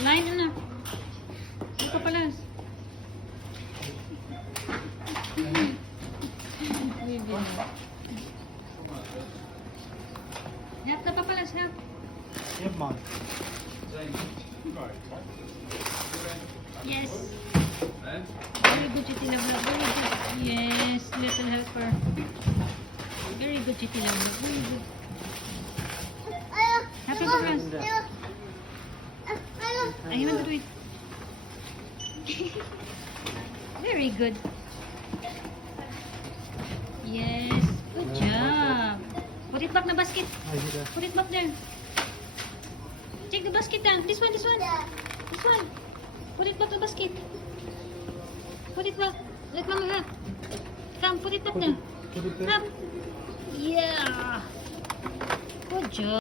Line na. Ano ka pala? Help na pa pala, help. Yep, Mom. Yes. Very good, Chitty Love. Very good. Yes, little helper. Very good, Chitty Love. Very good. Happy progress. I want to do it. Very good. Yes, good job. Put it back na basket. Put it back there. Take the basket down. This one, this one. This one. Put it back to the basket. Put it back. Let Mama have. Come, put it back there. Put it there. Come. Yeah. Good job.